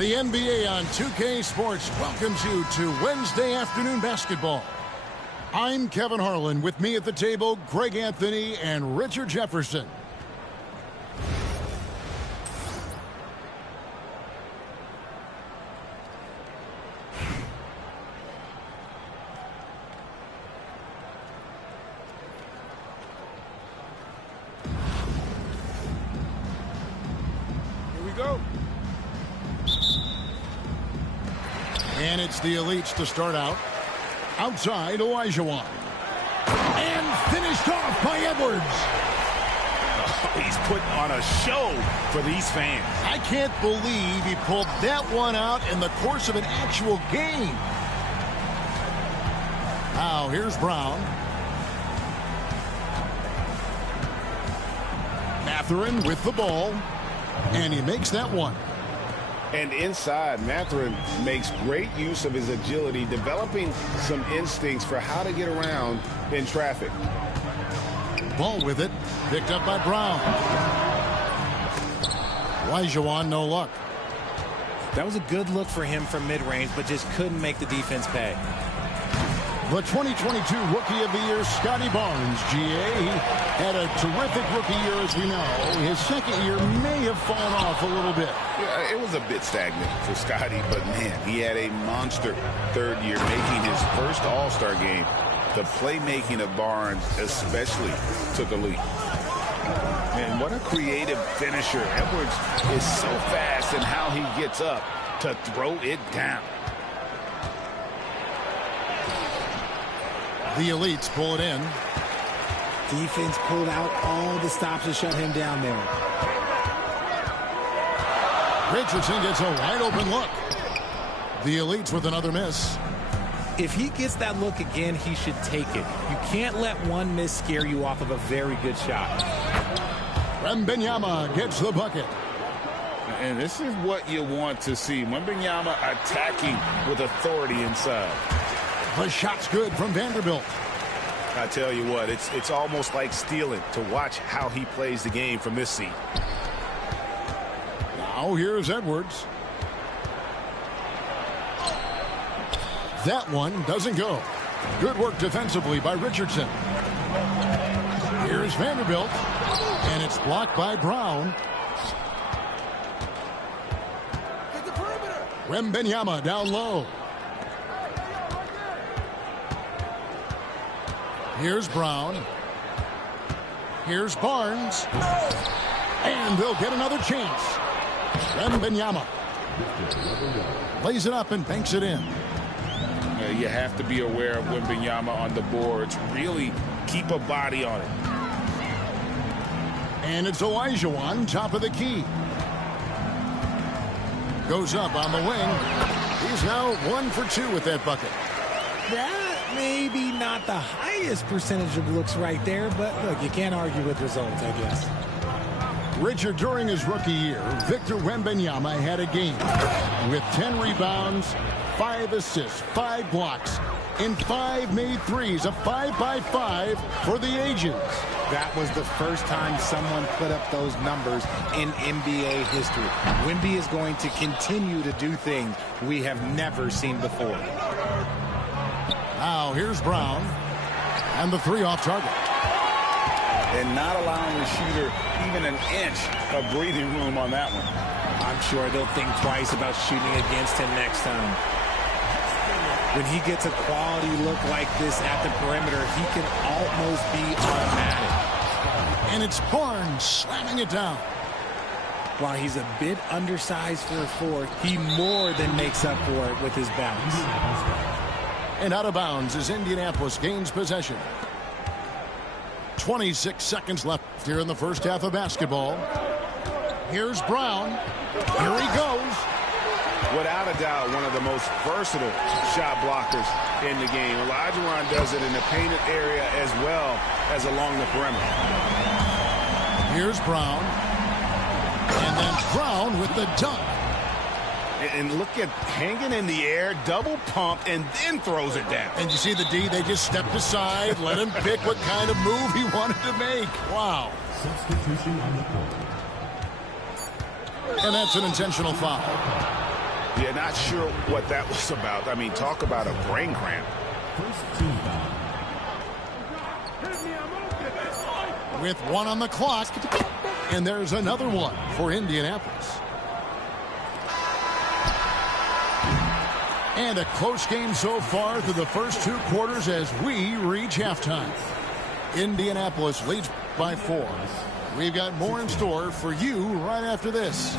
The NBA on 2K Sports welcomes you to Wednesday afternoon basketball. I'm Kevin Harlan. With me at the table, Greg Anthony and Richard Jefferson. Here we go. And it's the elites to start out. Outside, Olajuwon. And finished off by Edwards. Oh, he's putting on a show for these fans. I can't believe he pulled that one out in the course of an actual game. Now, here's Brown. Mathurin with the ball. And he makes that one. And inside, Mathurin makes great use of his agility, developing some instincts for how to get around in traffic. Ball with it, picked up by Brown. Olajuwon, no luck. That was a good look for him from mid-range, but just couldn't make the defense pay. The 2022 Rookie of the Year, Scotty Barnes, GA. He had a terrific rookie year, as we know. His second year may have fallen off a little bit. Yeah, it was a bit stagnant for Scotty, but man, he had a monster third year, making his first All-Star game. The playmaking of Barnes especially took a leap. Man, what a creative finisher. Edwards is so fast in how he gets up to throw it down. The elites pull it in. Defense pulled out all the stops to shut him down there. Richardson gets a wide open look. The elites with another miss. If he gets that look again, he should take it. You can't let one miss scare you off of a very good shot. Wembanyama gets the bucket. And this is what you want to see. Wembanyama attacking with authority inside. The shot's good from Vanderbilt. I tell you what, it's almost like stealing to watch how he plays the game from this seat. Now here's Edwards. That one doesn't go. Good work defensively by Richardson. Here's Vanderbilt. And it's blocked by Brown. Wembanyama down low. Here's Brown. Here's Barnes. And they'll get another chance. Wembanyama lays it up and banks it in. You have to be aware of Wembanyama on the boards. Really keep a body on it. And it's Olajuwon, top of the key. Goes up on the wing. He's now 1 for 2 with that bucket. That maybe not the highest percentage of looks right there, but look, you can't argue with results, I guess. Richard, during his rookie year, Victor Wembanyama had a game with 10 rebounds, 5 assists, 5 blocks, and 5 made threes, a 5-by-5 for the ages. That was the first time someone put up those numbers in NBA history. Wemby is going to continue to do things we have never seen before. Now here's Brown, and the 3 off target. And not allowing the shooter even an inch of breathing room on that one. I'm sure they'll think twice about shooting against him next time. When he gets a quality look like this at the perimeter, he can almost be automatic. And it's Barnes slamming it down. While he's a bit undersized for a 4, he more than makes up for it with his bounce. And out of bounds as Indianapolis gains possession. 26 seconds left here in the first half of basketball. Here's Brown. Here he goes. Without a doubt, one of the most versatile shot blockers in the game. Olajuwon does it in the painted area as well as along the perimeter. Here's Brown. And then Brown with the dunk. And look at hanging in the air, double pump, and then throws it down. And you see the D, they just stepped aside, let him pick what kind of move he wanted to make. Wow. Substitution on the court. And that's an intentional foul. Yeah, not sure what that was about. I mean, talk about a brain cramp. With 1 on the clock, and there's another one for Indianapolis. And a close game so far through the first 2 quarters as we reach halftime. Indianapolis leads by 4. We've got more in store for you right after this.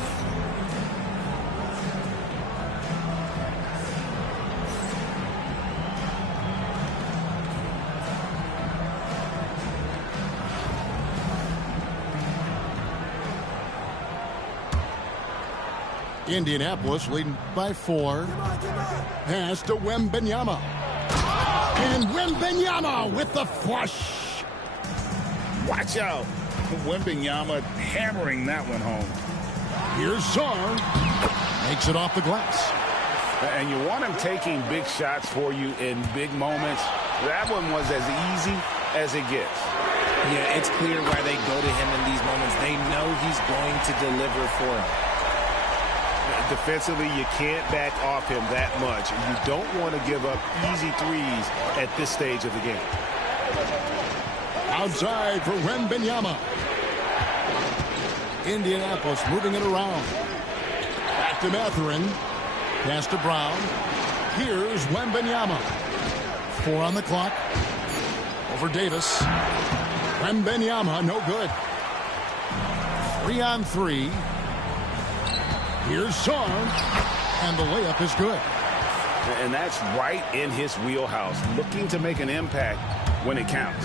Indianapolis leading by 4. Pass to Wembanyama. And Wembanyama with the flush. Watch out. Wembanyama hammering that one home. Here's Sarr. Makes it off the glass. And you want him taking big shots for you in big moments. That one was as easy as it gets. Yeah, it's clear why they go to him in these moments. They know he's going to deliver for them. Defensively, you can't back off him that much. You don't want to give up easy threes at this stage of the game. Outside for Wembanyama. Indianapolis moving it around. Back to Mathurin. Pass to Brown. Here's Wembanyama. 4 on the clock. Over Davis. Wembanyama, no good. 3 on 3. Here's Sarr, and the layup is good. And that's right in his wheelhouse, looking to make an impact when it counts.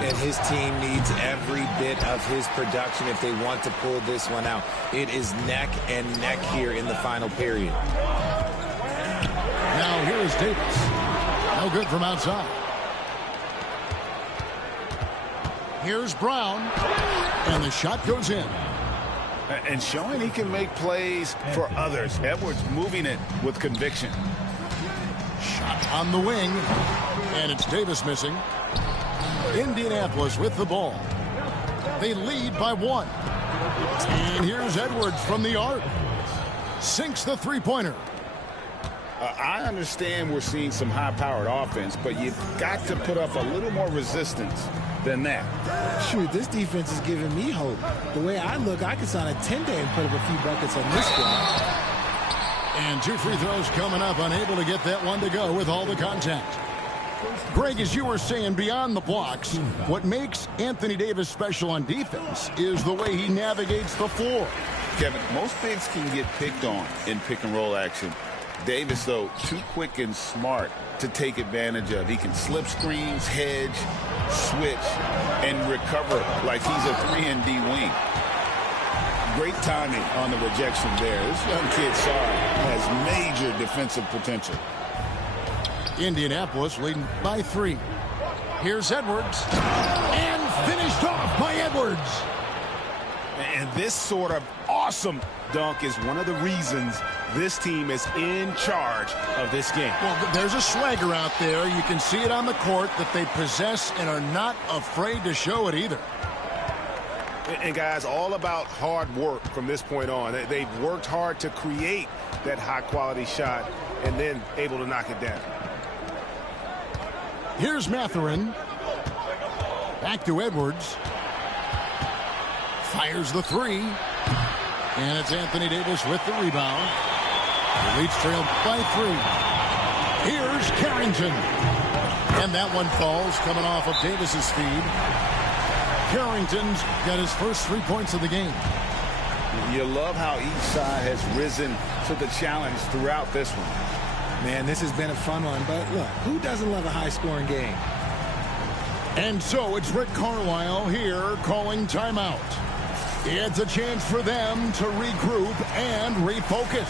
And his team needs every bit of his production if they want to pull this one out. It is neck and neck here in the final period. Now here is Davis. No good from outside. Here's Brown, and the shot goes in. And showing he can make plays for others. Edwards moving it with conviction. Shot on the wing. And it's Davis missing. Indianapolis with the ball. They lead by 1. And here's Edwards from the arc. Sinks the three-pointer. I understand we're seeing some high-powered offense, but you've got to put up a little more resistance than that. Shoot, this defense is giving me hope. The way I look, I could sign a 10-day and put up a few buckets on this squad. And 2 free throws coming up, unable to get that one to go with all the contact. Greg, as you were saying, beyond the blocks, what makes Anthony Davis special on defense is the way he navigates the floor. Kevin, most bigs can get picked on in pick-and-roll action. Davis, though, too quick and smart to take advantage of. He can slip screens, hedge, switch, and recover like he's a 3-and-D wing. Great timing on the rejection there. This young kid, Sarr, has major defensive potential. Indianapolis leading by 3. Here's Edwards. And finished off by Edwards. And this sort of awesome dunk is one of the reasons this team is in charge of this game. Well, there's a swagger out there. You can see it on the court that they possess and are not afraid to show it either. And guys, all about hard work from this point on. They've worked hard to create that high-quality shot and then able to knock it down. Here's Mathurin. Back to Edwards. Fires the 3. And it's Anthony Davis with the rebound. The Leafs trailed by 3. Here's Carrington. And that one falls coming off of Davis's feed. Carrington's got his first 3 points of the game. You love how each side has risen to the challenge throughout this one. Man, this has been a fun one, but look, who doesn't love a high-scoring game? And so it's Rick Carlisle here calling timeout. It's a chance for them to regroup and refocus.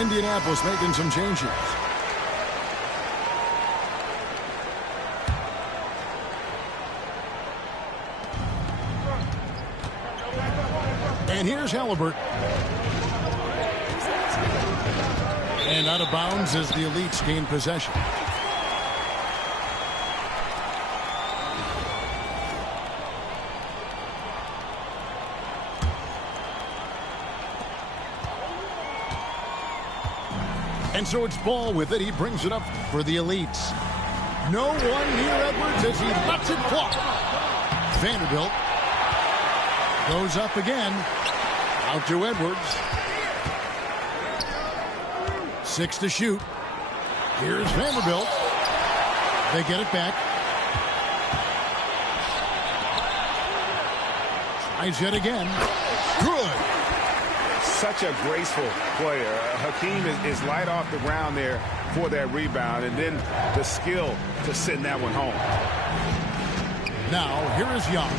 Indianapolis making some changes. And here's Halliburton. And out of bounds as the Elites gain possession. And so it's Ball with it. He brings it up for the Elites. No one near Edwards as he lets it fly. Vanderbilt goes up again. Out to Edwards. 6 to shoot. Here's Vanderbilt. They get it back. Tries yet again. Good. Such a graceful player. Hakeem is light off the ground there for that rebound, and then the skill to send that one home. Now, here is Young.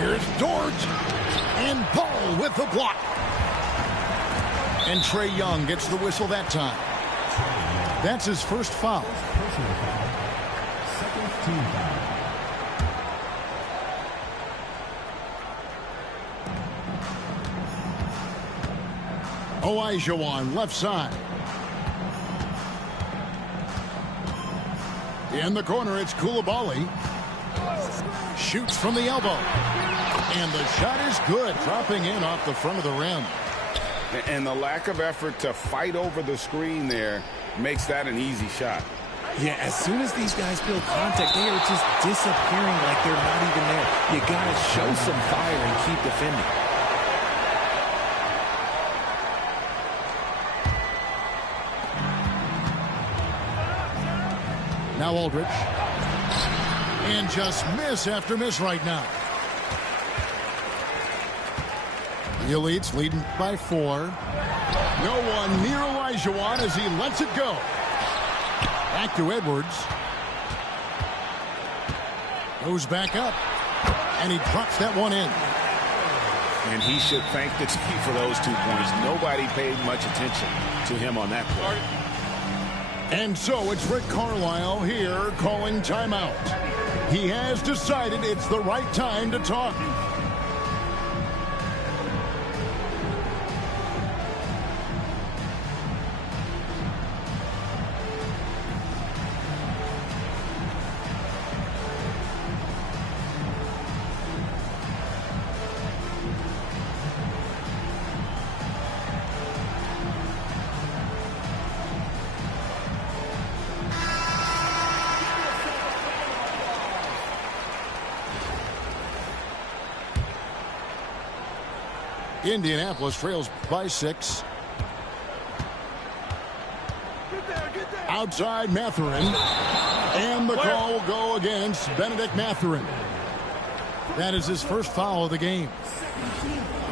Here's Dort. And Ball with the block. And Trae Young gets the whistle that time. That's his first foul. Personal foul. Second team foul. Olajuwon left side. In the corner, it's Coulibaly. Shoots from the elbow. And the shot is good, dropping in off the front of the rim. And the lack of effort to fight over the screen there makes that an easy shot. Yeah, as soon as these guys feel contact, they are just disappearing like they're not even there. You got to show some fire and keep defending. Now Aldridge. And just miss after miss right now. The Elites leading by 4. No one near Olajuwon as he lets it go. Back to Edwards. Goes back up. And he drops that one in. And he should thank the team for those 2 points. Nobody paid much attention to him on that play. And so it's Rick Carlisle here calling timeout. He has decided it's the right time to talk. Indianapolis trails by 6. Outside Mathurin. And the call will go against Benedict Mathurin. That is his first foul of the game.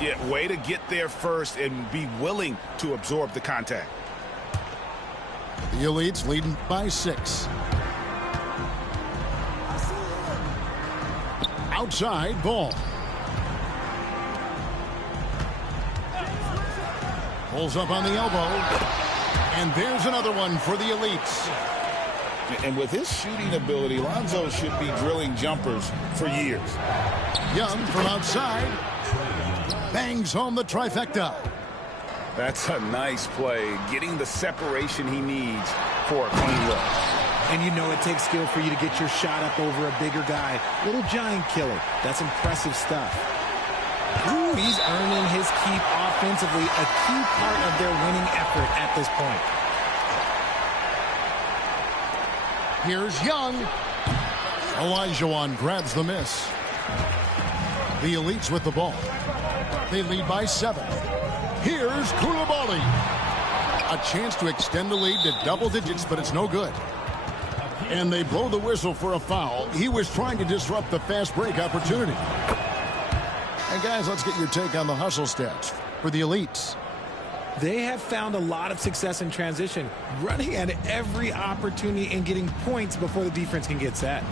Yeah, way to get there first and be willing to absorb the contact. The Elites leading by 6. Outside Ball. Pulls up on the elbow. And there's another one for the Elites. And with his shooting ability, Lonzo should be drilling jumpers for years. Young from outside. Bangs home the trifecta. That's a nice play. Getting the separation he needs for a clean look. And you know it takes skill for you to get your shot up over a bigger guy. Little giant killer. That's impressive stuff. Ooh, he's earning his keep offensively, a key part of their winning effort at this point. Here's Young. Olajuwon grabs the miss. The Elites with the ball. They lead by 7. Here's Coulibaly. A chance to extend the lead to double digits, but it's no good. And they blow the whistle for a foul. He was trying to disrupt the fast break opportunity. And guys, let's get your take on the hustle stats for the Elites. They have found a lot of success in transition, running at every opportunity and getting points before the defense can get set.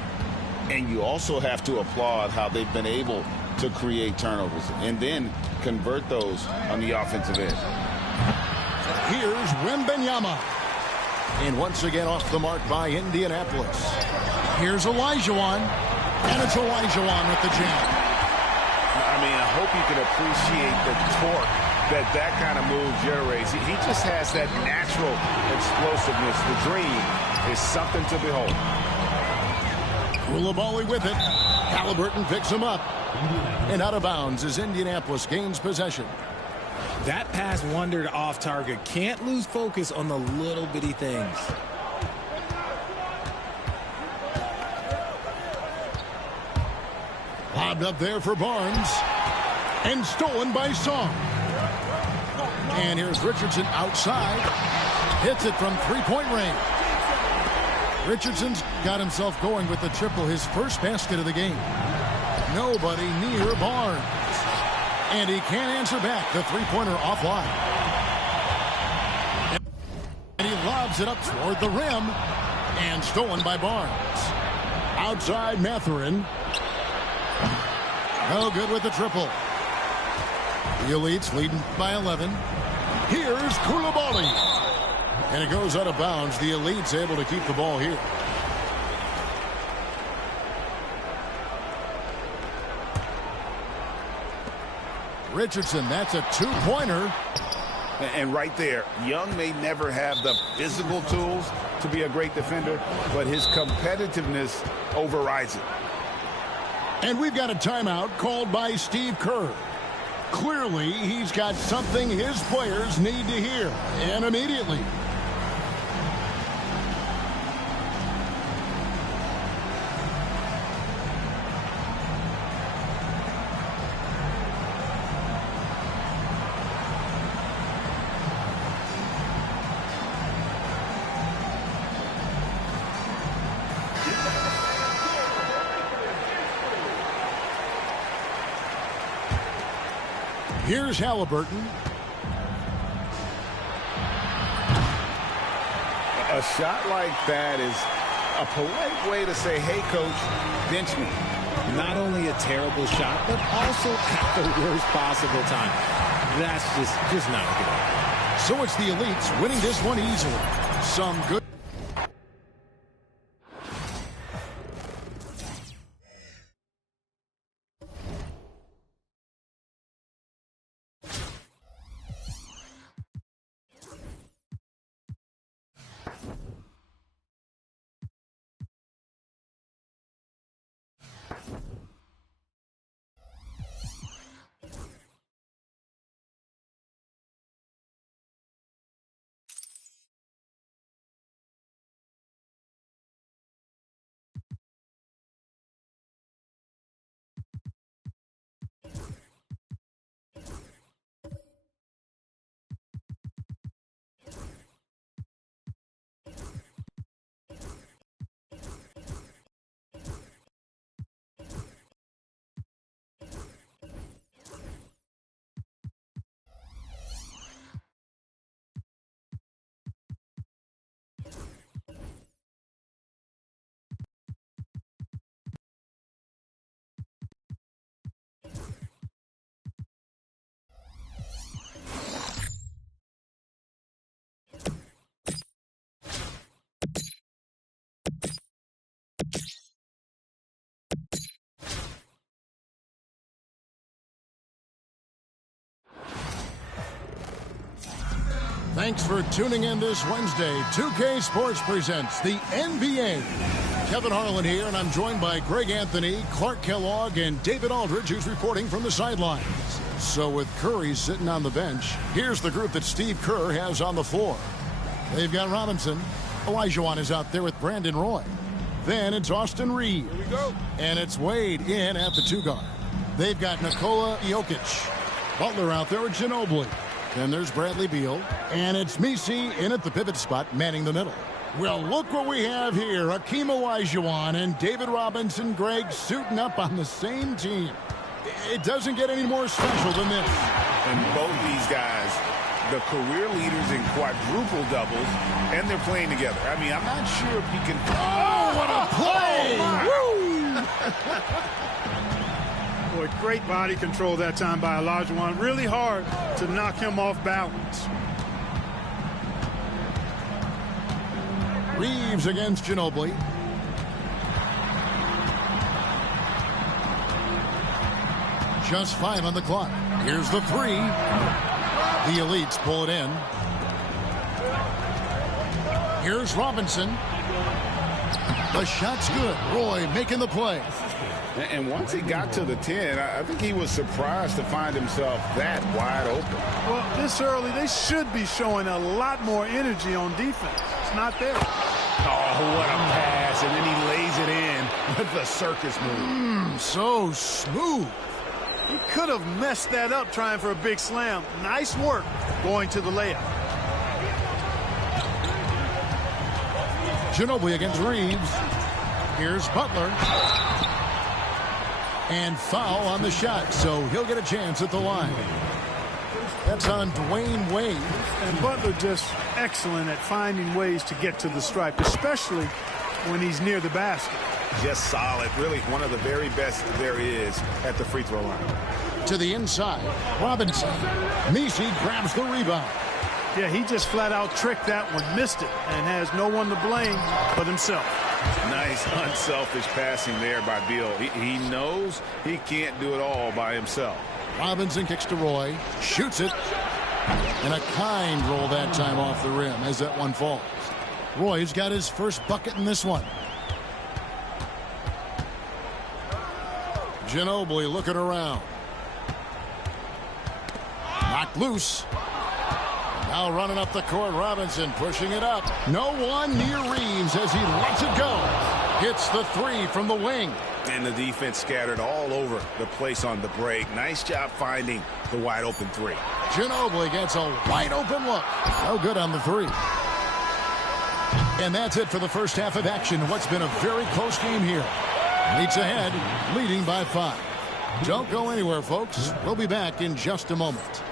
And you also have to applaud how they've been able to create turnovers and then convert those on the offensive end. Here's Wembanyama. And once again off the mark by Indianapolis. Here's Olajuwon. And it's Olajuwon with the jam. I mean, I hope you can appreciate the torque that kind of move generates. He just has that natural explosiveness. The dream is something to behold. Coulibaly with it. Halliburton picks him up. And out of bounds as Indianapolis gains possession. That pass wandered off target. Can't lose focus on the little bitty things. Lobbed up there for Barnes. And stolen by Song. And here's Richardson outside. Hits it from three-point range. Richardson's got himself going with the triple, his first basket of the game. Nobody near Barnes. And he can't answer back. The three-pointer offline. And he lobs it up toward the rim. And stolen by Barnes. Outside Mathurin. No good with the triple. The Elites leading by 11. Here's Coulibaly. And it goes out of bounds. The Elites able to keep the ball here. Richardson, that's a two-pointer. And right there, Young may never have the physical tools to be a great defender, but his competitiveness overrides it. And we've got a timeout called by Steve Kerr. Clearly, he's got something his players need to hear, and immediately. Here's Halliburton. A shot like that is a polite way to say, hey, coach, bench me. Not only a terrible shot, but also at the worst possible time. That's just not a good idea. So it's the Elites winning this one easily. Some good. Thanks for tuning in this Wednesday. 2K Sports presents the NBA. Kevin Harlan here, and I'm joined by Greg Anthony, Clark Kellogg, and David Aldridge, who's reporting from the sidelines. So with Curry sitting on the bench, here's the group that Steve Kerr has on the floor. They've got Robinson. Olajuwon is out there with Brandon Roy. Then it's Austin Reeves. Here we go. And it's Wade in at the two guard. They've got Nikola Jokic. Butler out there with Ginobili. Then there's Bradley Beal. And it's Messi in at the pivot spot, manning the middle. Well, look what we have here. Hakeem Olajuwon and David Robinson, Greg, suiting up on the same team. It doesn't get any more special than this. And both these guys, the career leaders in quadruple doubles, and they're playing together. I mean, I'm not sure if he can... Oh, what a play! Boy, great body control that time by Olajuwon. Really hard to knock him off balance. Reeves against Ginobili. Just 5 on the clock. Here's the three. The elites pull it in. Here's Robinson. The shot's good. Roy making the play. And once he got to the 10, I think he was surprised to find himself that wide open. Well, this early, they should be showing a lot more energy on defense. It's not there. Oh, what a pass. And then he lays it in with the circus move. So smooth. He could have messed that up trying for a big slam. Nice work going to the layup. Ginobili against Reeves. Here's Butler. And foul on the shot, so he'll get a chance at the line. That's on Dwayne Wade. And Butler just excellent at finding ways to get to the stripe, especially when he's near the basket. Just solid. Really one of the very best there is at the free throw line. To the inside. Robinson. Messi grabs the rebound. Yeah, he just flat out tricked that one, missed it, and has no one to blame but himself. Nice, unselfish passing there by Beal. He knows he can't do it all by himself. Robinson kicks to Roy, shoots it, and a kind roll that time off the rim as that one falls. Roy's got his first bucket in this one. Ginobili looking around. Knocked loose. Now running up the court, Robinson pushing it up. No one near Reeves as he lets it go. Hits the three from the wing. And the defense scattered all over the place on the break. Nice job finding the wide open three. Ginobili gets a wide open look. No good on the three. And that's it for the first half of action. What's been a very close game here. Leads ahead, leading by 5. Don't go anywhere, folks. We'll be back in just a moment.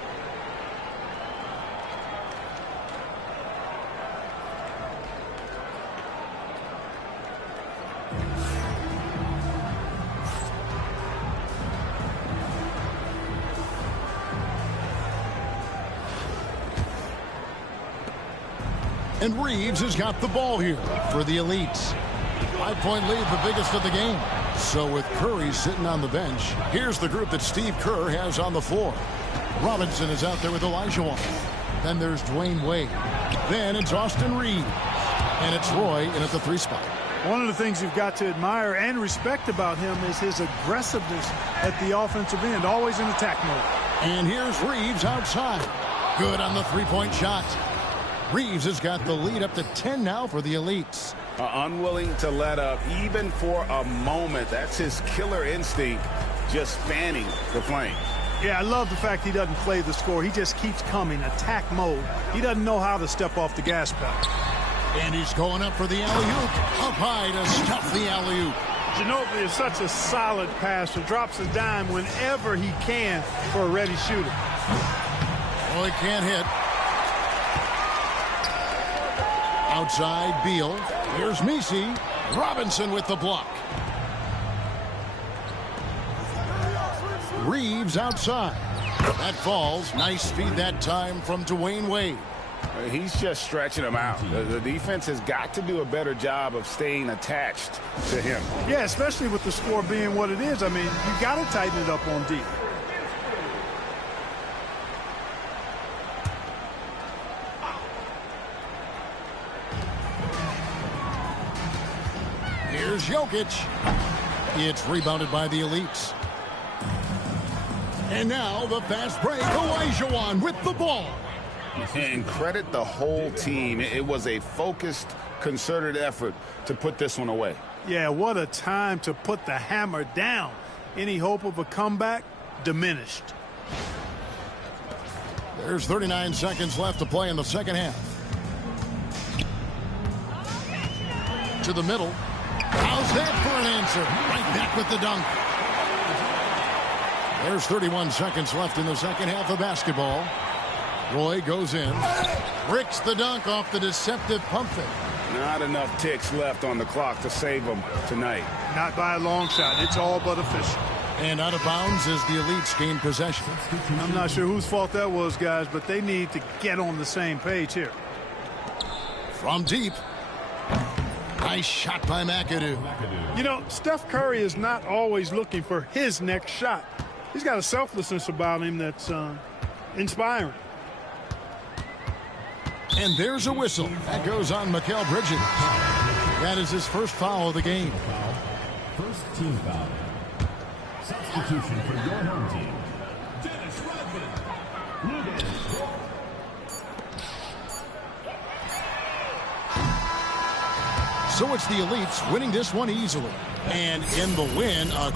And Reeves has got the ball here for the elites. 5-point lead, the biggest of the game. So with Curry sitting on the bench, here's the group that Steve Kerr has on the floor. Robinson is out there with Olajuwon. Then there's Dwayne Wade. Then it's Austin Reeves. And it's Roy in at the 3 spot. One of the things you've got to admire and respect about him is his aggressiveness at the offensive end, always in attack mode. And here's Reeves outside. Good on the 3-point shot. Reeves has got the lead up to 10 now for the elites. Unwilling to let up even for a moment. That's his killer instinct, just fanning the flames. Yeah, I love the fact he doesn't play the score. He just keeps coming, attack mode. He doesn't know how to step off the gas pedal. And he's going up for the alley-oop. Up high to stuff the alley-oop. Ginobili is such a solid passer. Drops a dime whenever he can for a ready shooter. Oh, he can't hit. Outside, Beal. Here's Messi. Robinson with the block. Reeves outside. That falls. Nice feed that time from Dwayne Wade. He's just stretching him out. The defense has got to do a better job of staying attached to him. Yeah, especially with the score being what it is. I mean, you got to tighten it up on deep. Here's Jokic. It's rebounded by the elites. And now the fast break. Olajuwon with the ball. And credit the whole team. It was a focused, concerted effort to put this one away. Yeah, what a time to put the hammer down. Any hope of a comeback diminished. There's 39 seconds left to play in the second half. To the middle. How's that for an answer? Right back with the dunk. There's 31 seconds left in the second half of basketball. Roy goes in. Bricks the dunk off the deceptive pump fake. Not enough ticks left on the clock to save them tonight. Not by a long shot. It's all but official. And out of bounds as the elites gain possession. I'm not sure whose fault that was, guys, but they need to get on the same page here. From deep. Nice shot by McAdoo. You know, Steph Curry is not always looking for his next shot. He's got a selflessness about him that's inspiring. And there's a whistle. That goes on Mikal Bridges. That is his first foul of the game. First team foul. Substitution for your home team. Dennis Rodman. So it's the Elites winning this one easily. And in the win, a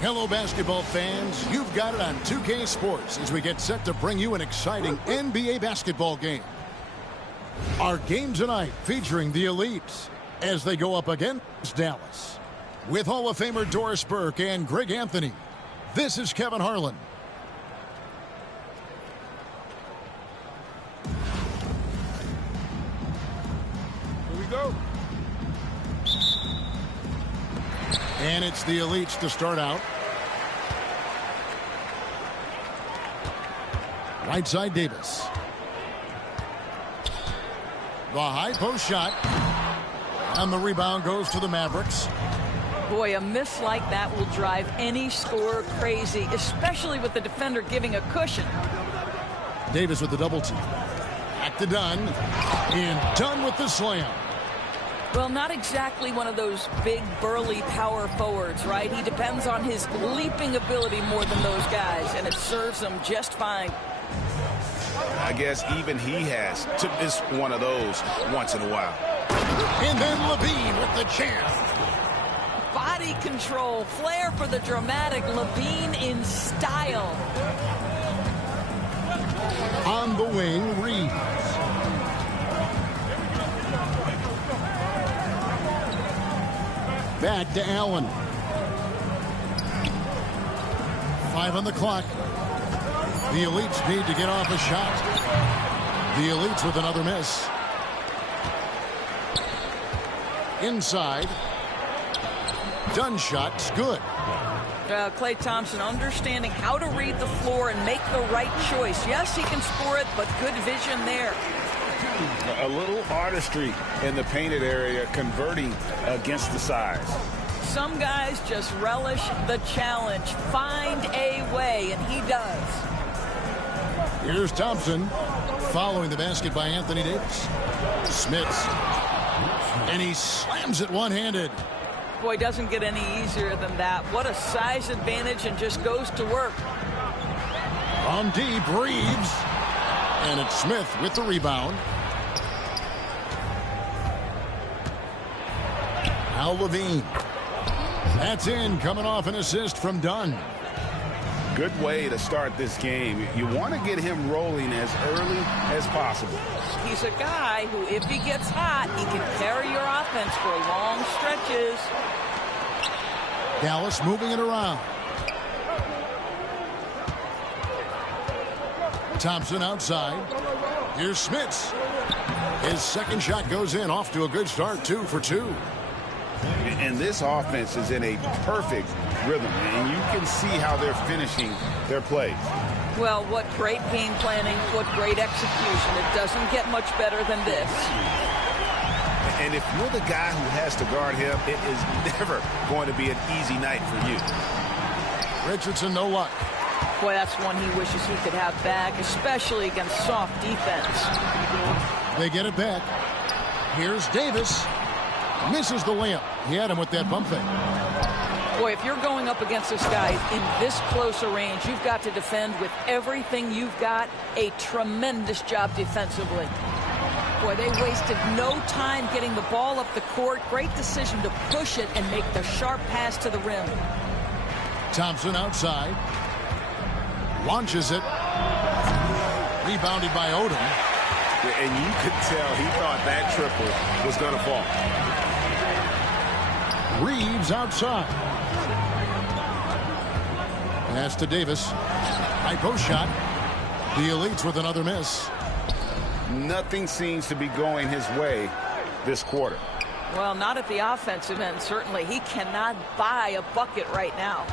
Hello, basketball fans. You've got it on 2K Sports as we get set to bring you an exciting NBA basketball game. Our game tonight featuring the Elites as they go up against Dallas. With Hall of Famer Doris Burke and Greg Anthony, this is Kevin Harlan. Here we go. And it's the Elites to start out. Right side, Davis. The high post shot. And the rebound goes to the Mavericks. Boy, a miss like that will drive any scorer crazy, especially with the defender giving a cushion. Davis with the double team. Back to Dunn. And Dunn with the slam. Well, not exactly one of those big, burly power forwards, right? He depends on his leaping ability more than those guys, and it serves him just fine. I guess even he has to miss one of those once in a while. And then Levine with the chance. Body control, flair for the dramatic, Levine in style. On the wing, Reeves. Back to Allen. 5 on the clock. The Elites need to get off a shot. The Elites with another miss. Inside. Done shot's good. Klay Thompson understanding how to read the floor and make the right choice. Yes, he can score it, but good vision there. A little artistry in the painted area, converting against the size. Some guys just relish the challenge. Find a way, and he does. Here's Thompson following the basket by Anthony Davis. Smits. And he slams it one-handed. Boy, doesn't get any easier than that. What a size advantage, and just goes to work. On deep, Reeves. And it's Smith with the rebound. Now Levine. That's in, coming off an assist from Dunn. Good way to start this game. You want to get him rolling as early as possible. He's a guy who, if he gets hot, he can carry your offense for long stretches. Dallas moving it around. Thompson outside. Here's Smits. His second shot goes in, off to a good start, 2 for 2. And this offense is in a perfect rhythm, and you can see how they're finishing their plays. Well, what great game planning, what great execution. It doesn't get much better than this. And if you're the guy who has to guard him, it is never going to be an easy night for you. Richardson, no luck. Boy, that's one he wishes he could have back, especially against soft defense. They get it back. Here's Davis. Misses the layup. He had him with that bump fake. Boy, if you're going up against this guy in this close a range, you've got to defend with everything you've got. A tremendous job defensively. Boy, they wasted no time getting the ball up the court. Great decision to push it and make the sharp pass to the rim. Thompson outside. Launches it. Rebounded by Odom. And you could tell he thought that triple was going to fall. Reeves outside. Pass to Davis. High post shot. The Elites with another miss. Nothing seems to be going his way this quarter. Well, not at the offensive end, certainly. He cannot buy a bucket right now.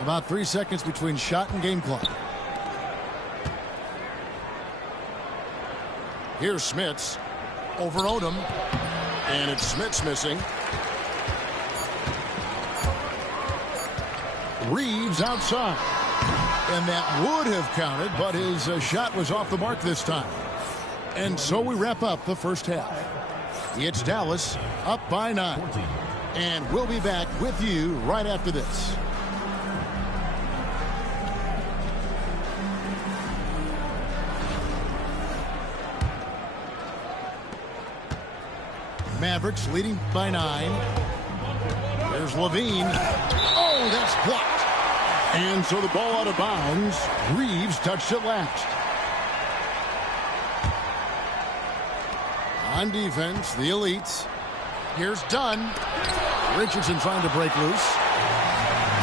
About 3 seconds between shot and game clock. Here's Smits over Odom. And it's Smits missing. Reeves outside. And that would have counted, but his shot was off the mark this time. And so we wrap up the first half. It's Dallas up by 9. And we'll be back with you right after this. Mavericks leading by 9. There's Levine. Oh, that's blocked. And so the ball out of bounds. Reeves touched it last. On defense, the Elites. Here's Dunn. Richardson trying to break loose.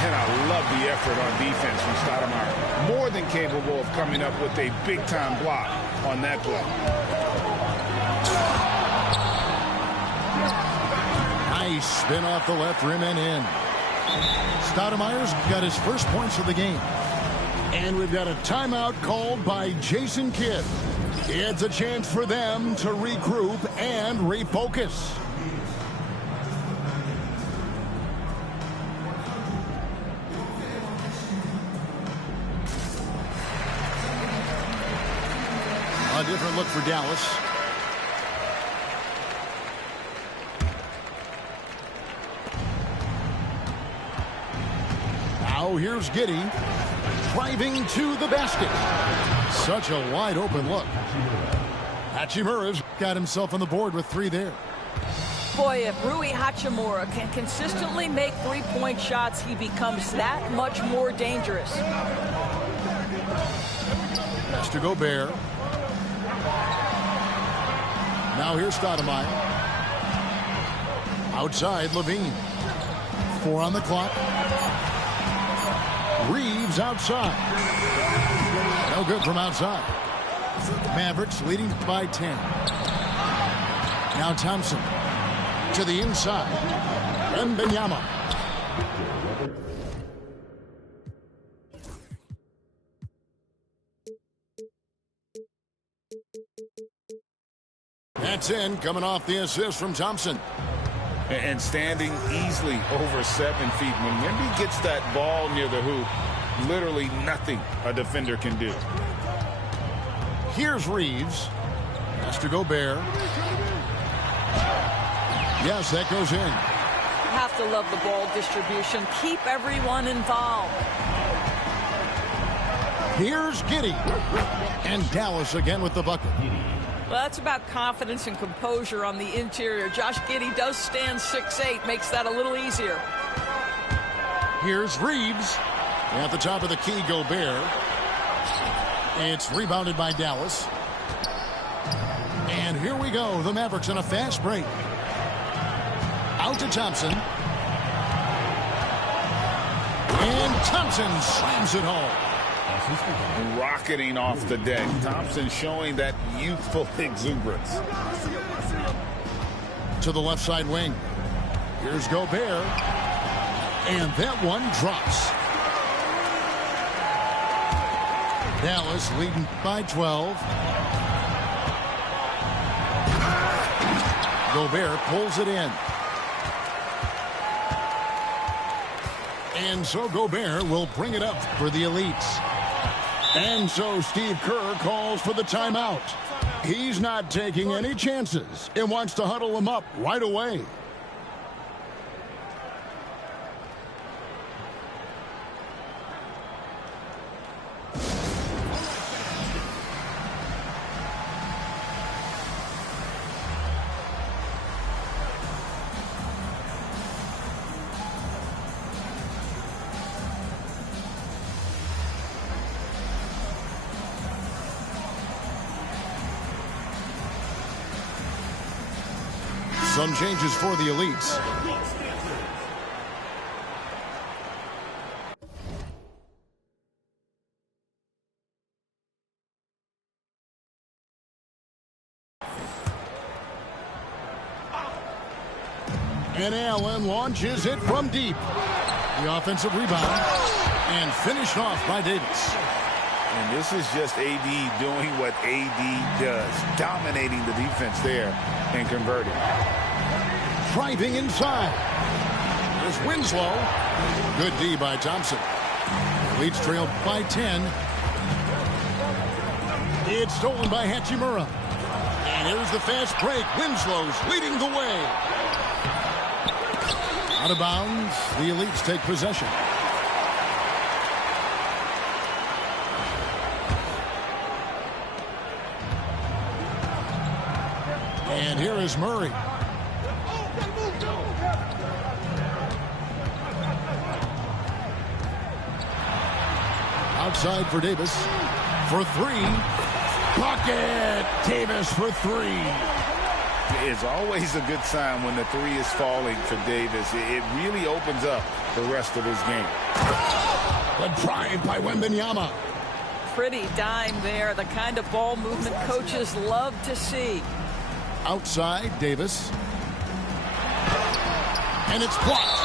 And I love the effort on defense from Stoudemire. More than capable of coming up with a big-time block on that play. Nice spin off the left rim and in. Stoudemire's got his first points of the game. And we've got a timeout called by Jason Kidd. It's a chance for them to regroup and refocus. A different look for Dallas. Now here's Giddey driving to the basket. Such a wide open look. Hachimura's got himself on the board with 3 there. Boy, if Rui Hachimura can consistently make three-point shots, he becomes that much more dangerous. That's to Gobert. Now here's Stoudemire. Outside, Levine. 4 on the clock. Reeves outside. No good from outside. Mavericks leading by 10. Now Thompson to the inside. Wembanyama. That's in, coming off the assist from Thompson. And standing easily over 7 feet. When Wemby gets that ball near the hoop, literally nothing a defender can do. Here's Reeves. That's to Gobert. Yes, that goes in. You have to love the ball distribution. Keep everyone involved. Here's Giddey. And Dallas again with the bucket. Well, that's about confidence and composure on the interior. Josh Giddey does stand 6'8", makes that a little easier. Here's Reeves. At the top of the key, Gobert. It's rebounded by Dallas. And here we go. The Mavericks on a fast break. Out to Thompson. And Thompson slams it home. Rocketing off the deck. Thompson showing that youthful exuberance. To the left side wing. Here's Gobert. And that one drops. Dallas leading by 12. Gobert pulls it in. And so Gobert will bring it up for the Elites. And so Steve Kerr calls for the timeout. He's not taking any chances and wants to huddle them up right away. Some changes for the Elites. And Allen launches it from deep. The offensive rebound. And finished off by Davis. And this is just AD doing what AD does. Dominating the defense there and converting. Driving inside. There's Winslow. Good D by Thompson. Leads trailed by 10. It's stolen by Hachimura. And here's the fast break. Winslow's leading the way. Out of bounds. The Elites take possession. And here is Murray. Outside for Davis. For 3. Pocket. Davis for 3. It's always a good sign when the 3 is falling for Davis. It really opens up the rest of his game. The drive by Wembanyama. Pretty dime there. The kind of ball movement coaches love to see. Outside, Davis. And it's blocked.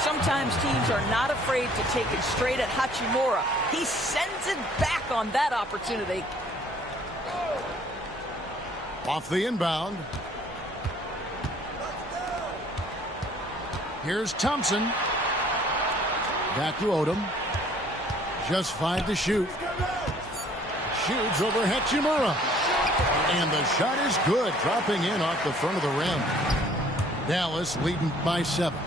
Sometimes teams are not afraid to take it straight at Hachimura. He sends it back on that opportunity. Off the inbound. Here's Thompson. Back to Odom. Just 5 to shoot. Shoots over Hachimura. And the shot is good, dropping in off the front of the rim. Dallas leading by 7.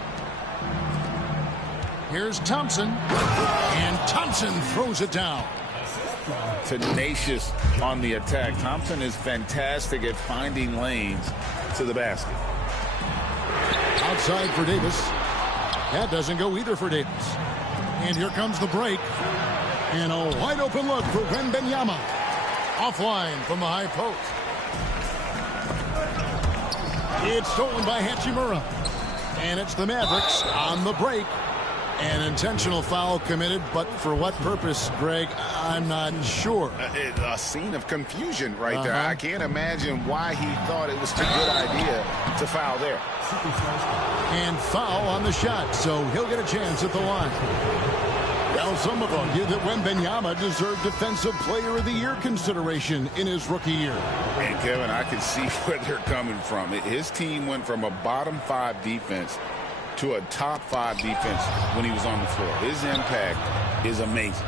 Here's Thompson. And Thompson throws it down. Tenacious on the attack. Thompson is fantastic at finding lanes to the basket. Outside for Davis. That doesn't go either for Davis. And here comes the break. And a wide open look for Wembanyama. Offline from the high post. It's stolen by Hachimura. And it's the Mavericks on the break. An intentional foul committed, but for what purpose, Greg, I'm not sure. A scene of confusion right there. I can't imagine why he thought it was a good idea to foul there. And foul on the shot, so he'll get a chance at the line. Well, some have argued that Wembanyama deserved Defensive Player of the Year consideration in his rookie year. And, Kevin, I can see where they're coming from. His team went from a bottom 5 defense to a top 5 defense when he was on the floor. His impact is amazing.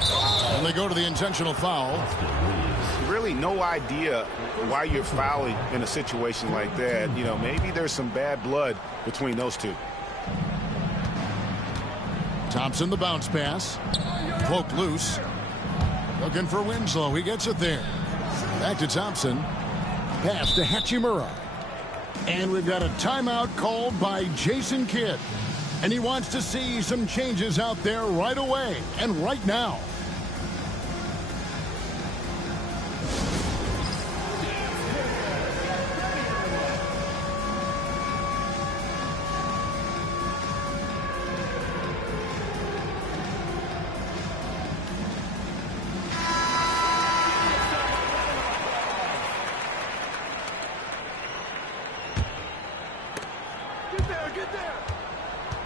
And they go to the intentional foul. Really no idea why you're fouling in a situation like that. You know, maybe there's some bad blood between those two. Thompson, the bounce pass. Poked loose. Looking for Winslow. He gets it there. Back to Thompson. Pass to Hachimura. And we've got a timeout called by Jason Kidd. And he wants to see some changes out there right away and right now.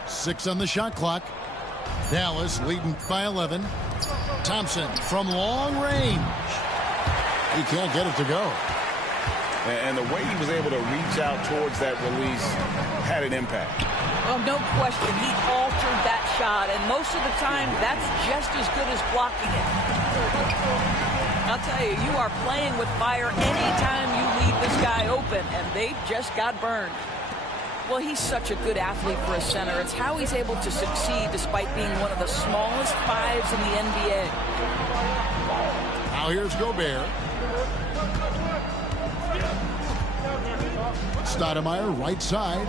Six on the shot clock. Dallas leading by 11. Thompson from long range. He can't get it to go. And the way he was able to reach out towards that release had an impact. Well, no question. He altered that shot, and most of the time, that's just as good as blocking it. I'll tell you, you are playing with fire anytime you leave this guy open, and they just got burned. Well, he's such a good athlete for a center. It's how he's able to succeed despite being one of the smallest 5s in the NBA. Now here's Gobert. Stoudemire, right side.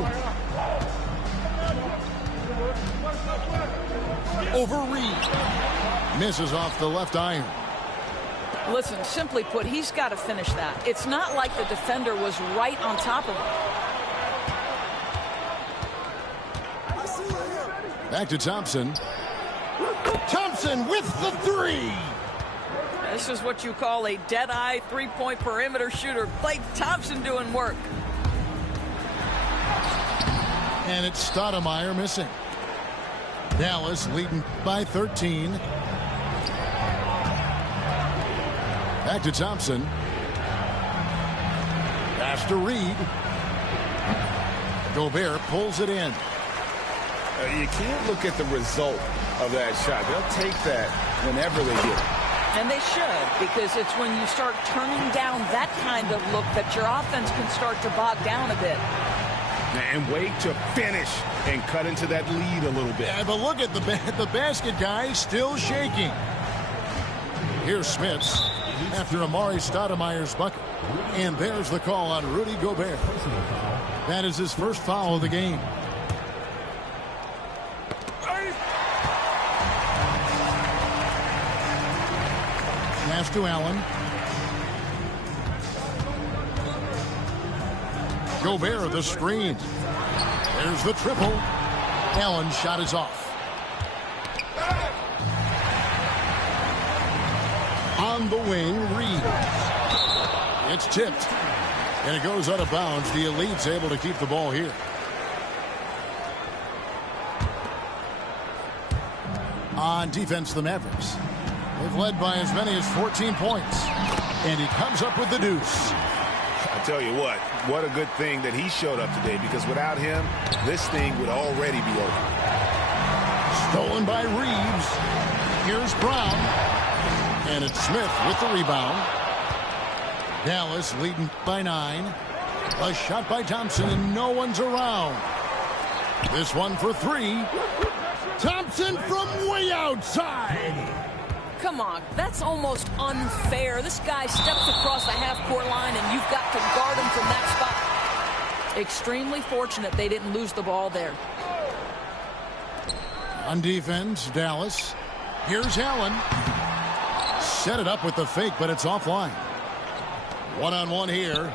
Over Reed. Misses off the left iron. Listen, simply put, he's got to finish that. It's not like the defender was right on top of him. Back to Thompson. Thompson with the 3. This is what you call a dead-eye three-point perimeter shooter. Klay Thompson doing work. And it's Stoudemire missing. Dallas leading by 13. Back to Thompson. Pass to Reed. Gobert pulls it in. You can't look at the result of that shot. They'll take that whenever they get it. And they should, because it's when you start turning down that kind of look that your offense can start to bog down a bit. And wait to finish and cut into that lead a little bit. Yeah, but look at the basket guy still shaking. Here's Smits after Amari Stoudemire's bucket. And there's the call on Rudy Gobert. That is his first foul of the game. Pass to Allen. Gobert the screen. There's the triple. Allen's shot is off. On the wing, Reed. It's tipped. And it goes out of bounds. The Elite's able to keep the ball here. On defense, the Mavericks. They've led by as many as 14 points. And he comes up with the deuce. I tell you what a good thing that he showed up today, because without him, this thing would already be over. Stolen by Reeves. Here's Brown. And it's Smith with the rebound. Dallas leading by 9. A shot by Thompson, and no one's around. This one for 3. Thompson from way outside. Come on, that's almost unfair. This guy steps across the half-court line, and you've got to guard him from that spot. Extremely fortunate they didn't lose the ball there. On defense, Dallas. Here's Allen. Set it up with the fake, but it's offline. One-on-one here.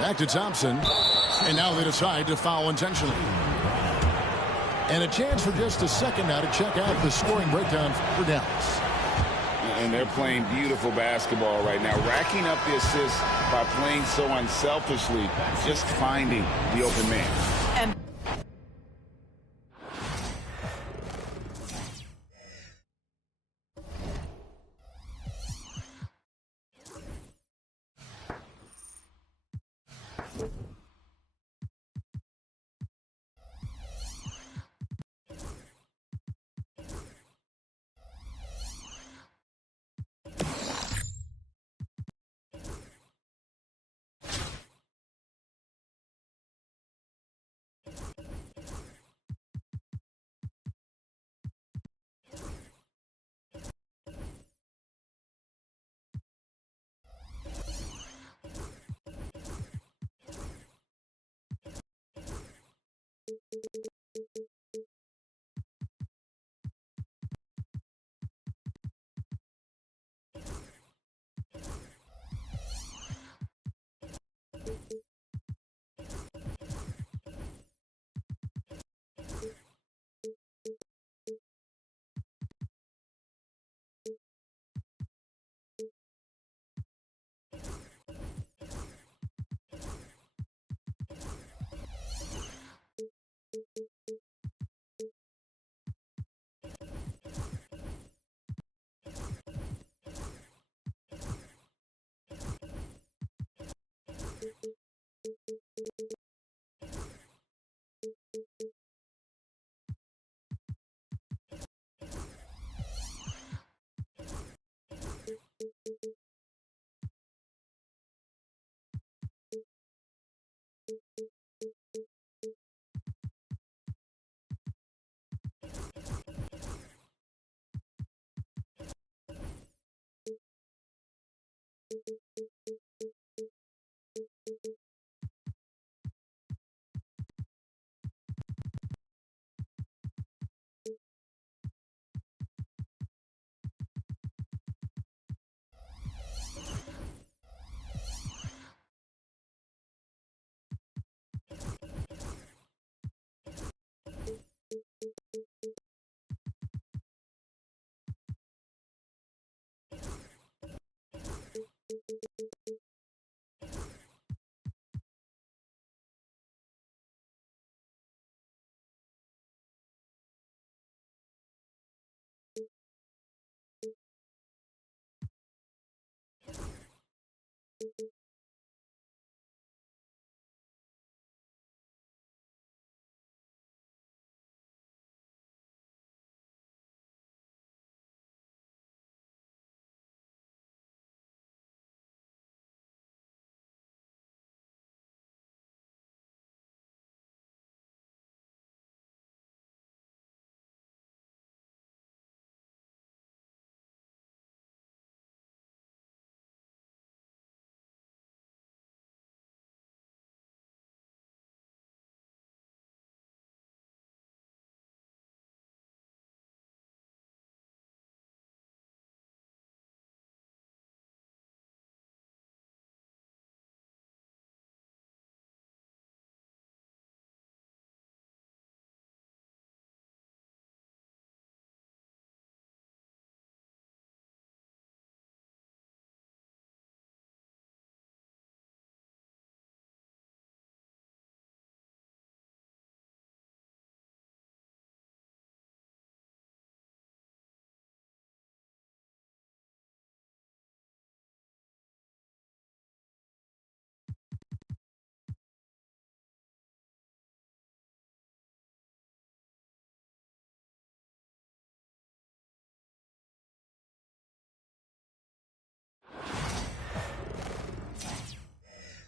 Back to Thompson. And now they decide to foul intentionally. And a chance for just a second now to check out the scoring breakdown for Dallas. And they're playing beautiful basketball right now, racking up the assists by playing so unselfishly, just finding the open man. And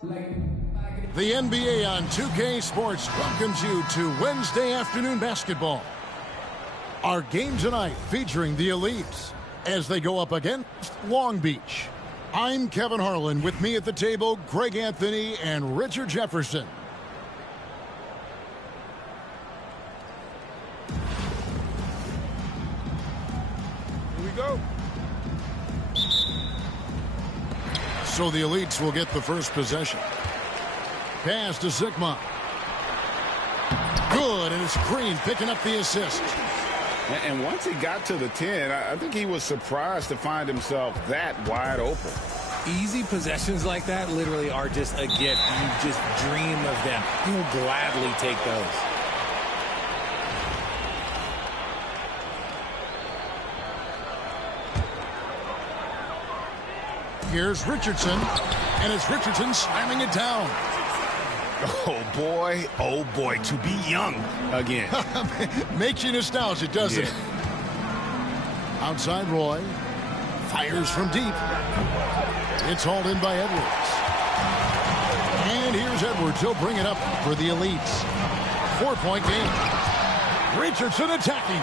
The NBA on 2K Sports welcomes you to Wednesday afternoon basketball. Our game tonight featuring the Elites as they go up against Long Beach. I'm Kevin Harlan. With me at the table, Greg Anthony and Richard Jefferson. Here we go. So the Elites will get the first possession. Pass to Zikma. Good, and it's Green picking up the assist. And once he got to the 10, I think he was surprised to find himself that wide open. Easy possessions like that literally are just a gift. You just dream of them. You'll gladly take those. Here's Richardson, and it's Richardson slamming it down. Oh boy, to be young again. Makes you nostalgic, doesn't it? Outside Roy. Fires from deep. It's hauled in by Edwards. And here's Edwards. He'll bring it up for the Elites. 4-point game. Richardson attacking.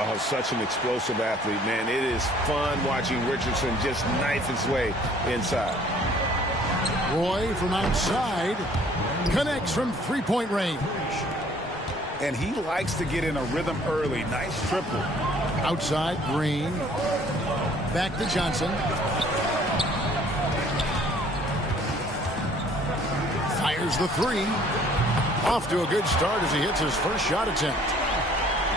Oh, such an explosive athlete, man. It is fun watching Richardson just knife his way inside. Roy from outside connects from three-point range. And he likes to get in a rhythm early. Nice triple. Outside, Green. Back to Johnson. Fires the three. Off to a good start as he hits his first shot attempt.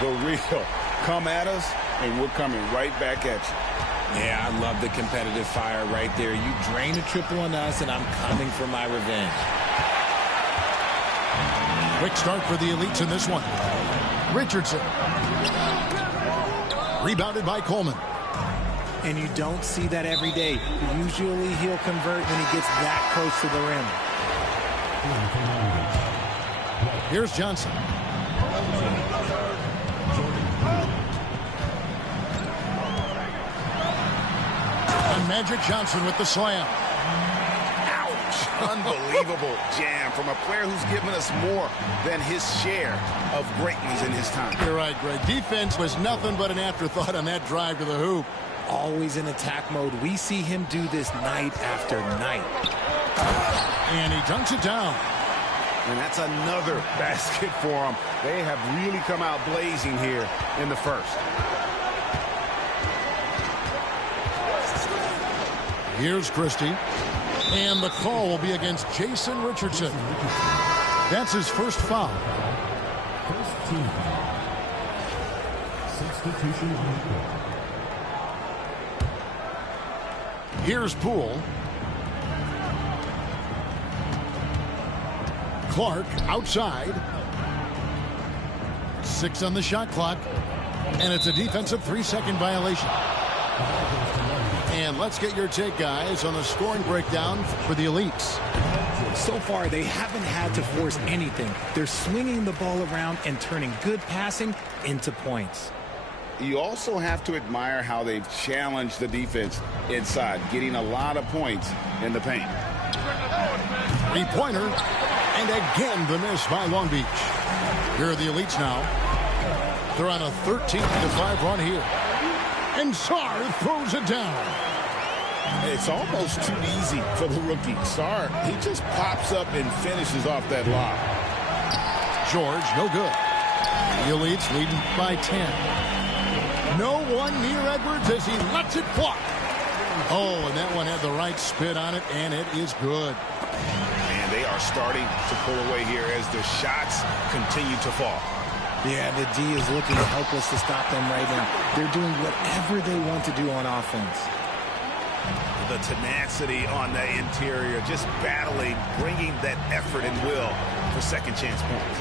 The real. Come at us, and we're coming right back at you. Yeah, I love the competitive fire right there. You drain a triple on us, and I'm coming for my revenge. Quick start for the Elites in this one. Richardson. Rebounded by Coleman. And you don't see that every day. Usually he'll convert when he gets that close to the rim. Here's Johnson. And Magic Johnson with the slam. Ouch! Unbelievable jam from a player who's given us more than his share of greatness in his time. You're right, Greg. Defense was nothing but an afterthought on that drive to the hoop. Always in attack mode. We see him do this night after night. And he dunks it down. And that's another basket for him. They have really come out blazing here in the first. Here's Christie. And the call will be against Jason Richardson. That's his first foul. First team foul. Substitution on the court. Here's Poole. Clark outside. 6 on the shot clock. And it's a defensive 3-second violation. And let's get your take, guys, on the scoring breakdown for the Elites. So far, they haven't had to force anything. They're swinging the ball around and turning good passing into points. You also have to admire how they've challenged the defense inside, getting a lot of points in the paint. Three-pointer, and again the miss by Long Beach. Here are the Elites now. They're on a 13-5 run here. And Sarr throws it down. It's almost too easy for the rookie. Sarr, he just pops up and finishes off that lob. George, no good. The Elites leading by 10. No one near Edwards as he lets it fly. Oh, and that one had the right spin on it, and it is good. And they are starting to pull away here as the shots continue to fall. Yeah, the D is looking helpless to stop them right now. They're doing whatever they want to do on offense. The tenacity on the interior, just battling, bringing that effort and will for second chance points.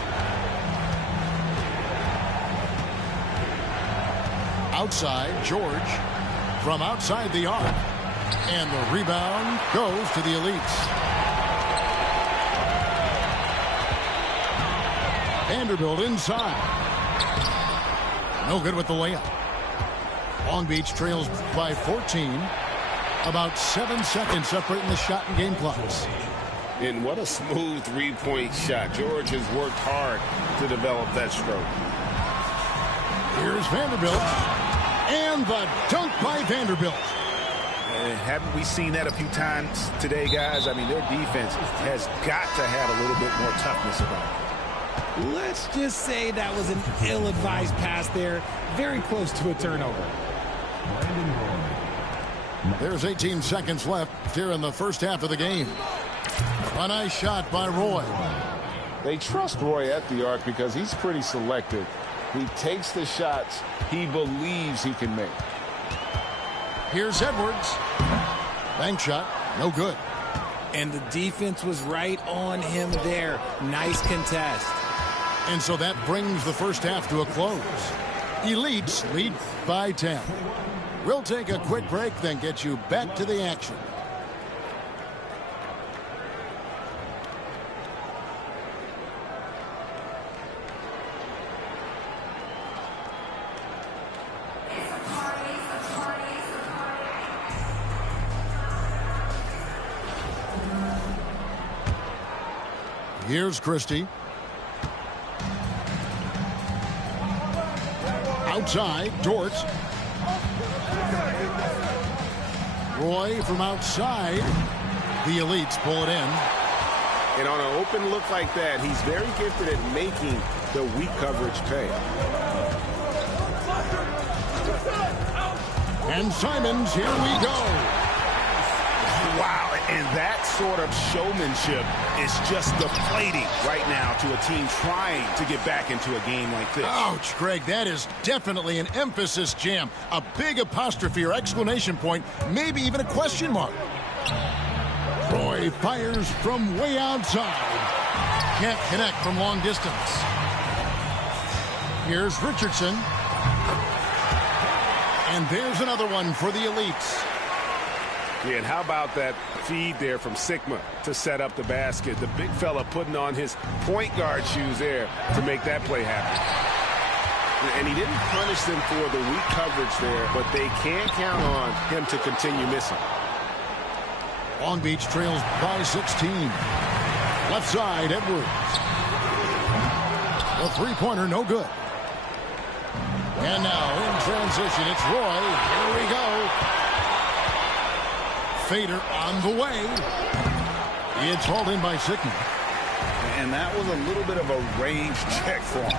Outside, George from outside the arc. And the rebound goes to the Elites. Vanderbilt inside. No good with the layup. Long Beach trails by 14. About 7 seconds separating the shot and game clocks. And what a smooth three-point shot. George has worked hard to develop that stroke. Here's Vanderbilt. And the dunk by Vanderbilt. Haven't we seen that a few times today, guys? I mean, their defense has got to have a little bit more toughness about it. Let's just say that was an ill-advised pass there. Very close to a turnover. There's 18 seconds left here in the first half of the game. A nice shot by Roy. They trust Roy at the arc because he's pretty selective. He takes the shots he believes he can make. Here's Edwards. Bank shot, no good. And the defense was right on him there. Nice contest. And so that brings the first half to a close. Elites lead by 10. We'll take a quick break, then get you back to the action. Here's Christie. Outside, Dort. Roy from outside. The Elites pull it in. And on an open look like that, he's very gifted at making the weak coverage pay. And Simons, here we go. Wow, and that sort of showmanship is just deflating right now to a team trying to get back into a game like this. Ouch, Greg, that is definitely an emphasis jam. A big apostrophe or exclamation point, maybe even a question mark. Roy fires from way outside. Can't connect from long distance. Here's Richardson. And there's another one for the Elites. Yeah, and how about that feed there from Sigma to set up the basket? The big fella putting on his point guard shoes there to make that play happen. And he didn't punish them for the weak coverage there, but they can't count on him to continue missing. Long Beach trails by 16. Left side, Edwards. The three-pointer, no good. And now in transition, it's Roy. Here we go. Fader on the way. It's hauled in by Sigma. And that was a little bit of a range check for him.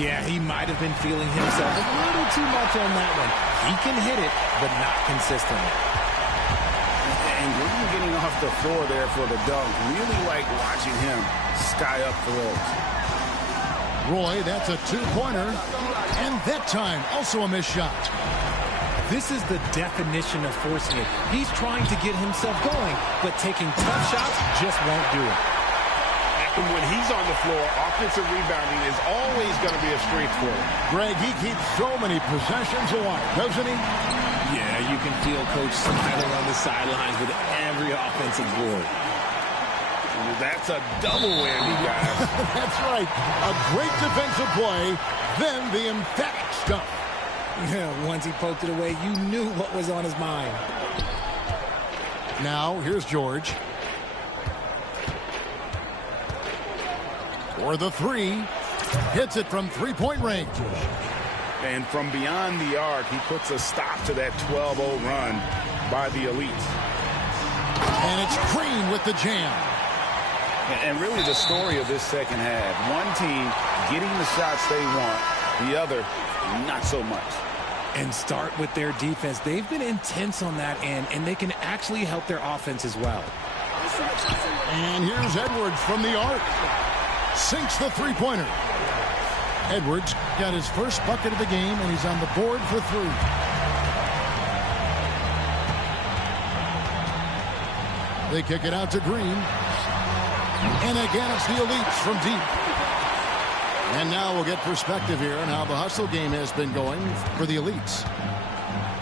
Yeah, he might have been feeling himself a little too much on that one. He can hit it, but not consistently. And Green getting off the floor there for the dunk. Really like watching him sky up for those. Roy, that's a two-pointer. And that time, also a missed shot. This is the definition of forcing it. He's trying to get himself going, but taking tough shots just won't do it. And when he's on the floor, offensive rebounding is always going to be a strength for him. Greg, he keeps so many possessions alive, doesn't he? Yeah, you can feel Coach smiling on the sidelines with every offensive board. That's a double whammy, guys. That's right. A great defensive play, then the emphatic stuff. Yeah, once he poked it away, you knew what was on his mind. Now, here's George. For the three. Hits it from three-point range. And from beyond the arc, he puts a stop to that 12-0 run by the Elites. And it's Green with the jam. And really the story of this second half. One team getting the shots they want, the other not so much. And start with their defense. They've been intense on that end, and they can actually help their offense as well. And here's Edwards from the arc. Sinks the three-pointer. Edwards got his first bucket of the game, and he's on the board for three. They kick it out to Green. And again, it's the Elites from deep. And now we'll get perspective here on how the hustle game has been going for the Elites.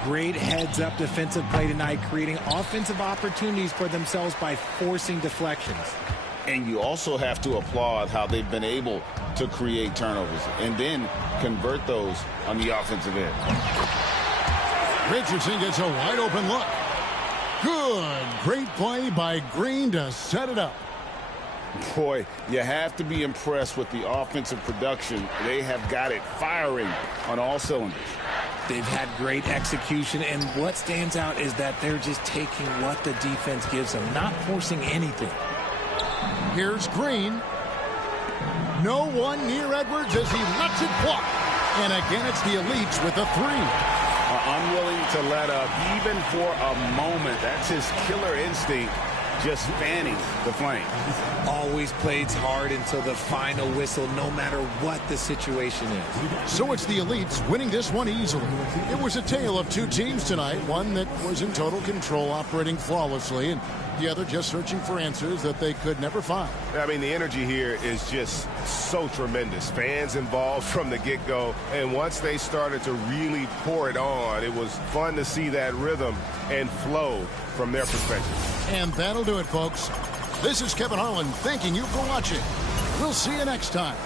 Great heads-up defensive play tonight, creating offensive opportunities for themselves by forcing deflections. And you also have to applaud how they've been able to create turnovers and then convert those on the offensive end. Richardson gets a wide open look. Good. Great play by Green to set it up. Boy, you have to be impressed with the offensive production. They have got it firing on all cylinders. They've had great execution, and what stands out is that they're just taking what the defense gives them, not forcing anything. Here's Green. No one near Edwards as he lets it fly. And again, it's the elites with a three. Unwilling to let up even for a moment. That's his killer instinct, just fanning the flame. Always plays hard until the final whistle, no matter what the situation is. So it's the elites winning this one easily. It was a tale of two teams tonight, one that was in total control, operating flawlessly, and the other just searching for answers that they could never find. I mean, the energy here is just so tremendous. Fans involved from the get-go, and once they started to really pour it on, it was fun to see that rhythm and flow from their perspective. And that'll do it, folks. This is Kevin Harlan thanking you for watching. We'll see you next time.